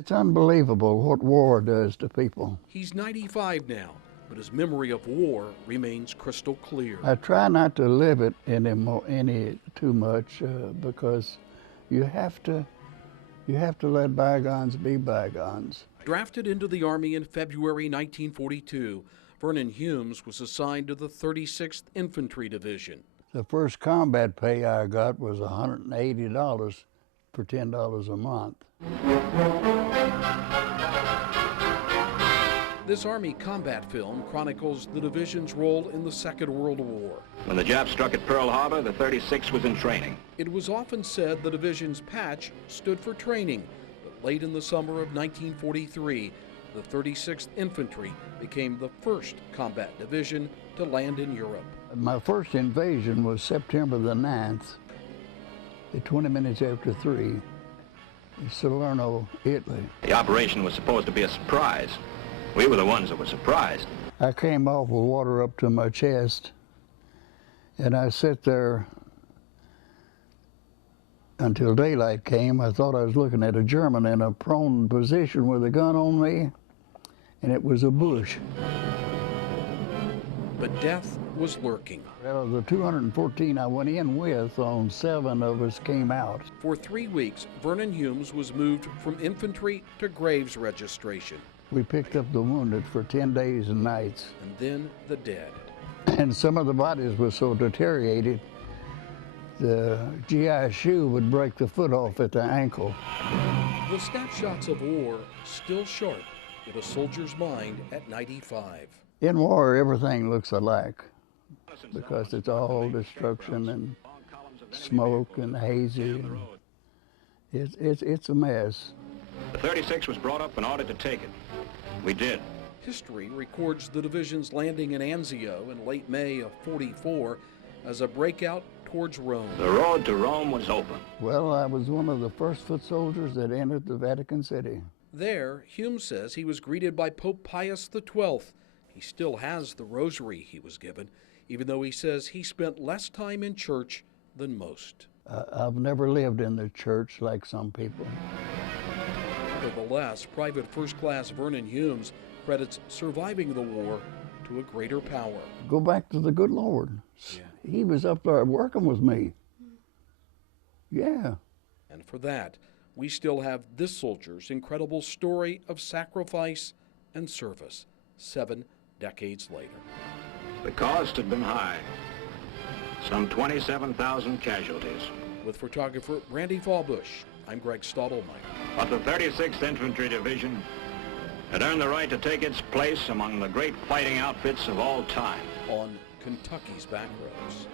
It's unbelievable what war does to people. He's 95 now, but his memory of war remains crystal clear. I try not to live it any too much because you have to let bygones be bygones. Drafted into the Army in February 1942, Vernon Humes was assigned to the 36th Infantry Division. The first combat pay I got was $180 for $10 a month. This Army combat film chronicles the division's role in the Second World War. When the Japs struck at Pearl Harbor, the 36th was in training. It was often said the division's patch stood for training, but late in the summer of 1943, the 36th Infantry became the first combat division to land in Europe. My first invasion was September the 9th, at 20 minutes after 3, in Salerno, Italy. The operation was supposed to be a surprise. We were the ones that were surprised. I came off with water up to my chest, and I sat there until daylight came. I thought I was looking at a German in a prone position with a gun on me, and it was a bush. But death was lurking. Out of the 214 I went in with, on 7 of us came out. For 3 weeks, Vernon Humes was moved from infantry to Graves registration. We picked up the wounded for 10 days and nights. And then the dead. And some of the bodies were so deteriorated, the GI shoe would break the foot off at the ankle. The snapshots of war still sharp in a soldier's mind at 95. In war, everything looks alike because it's all destruction and smoke and hazy. And it's a mess. The 36th was brought up in order to take it. We did. History records the division's landing in Anzio in late May of '44 as a breakout towards Rome. The road to Rome was open. Well, I was one of the first foot soldiers that entered the Vatican City. There, Humes says he was greeted by Pope Pius XII. He still has the rosary he was given, even though he says he spent less time in church than most. I've never lived in the church like some people. Nevertheless, Private First Class Vernon Humes credits surviving the war to a greater power. Go back to the good Lord. Yeah. He was up there working with me. Yeah. And for that, we still have this soldier's incredible story of sacrifice and service 7 decades later. The cost had been high. Some 27,000 casualties. With photographer Randy Fallbush, I'm Greg Stottlemyre. But the 36th Infantry Division had earned the right to take its place among the great fighting outfits of all time. On Kentucky's back roads.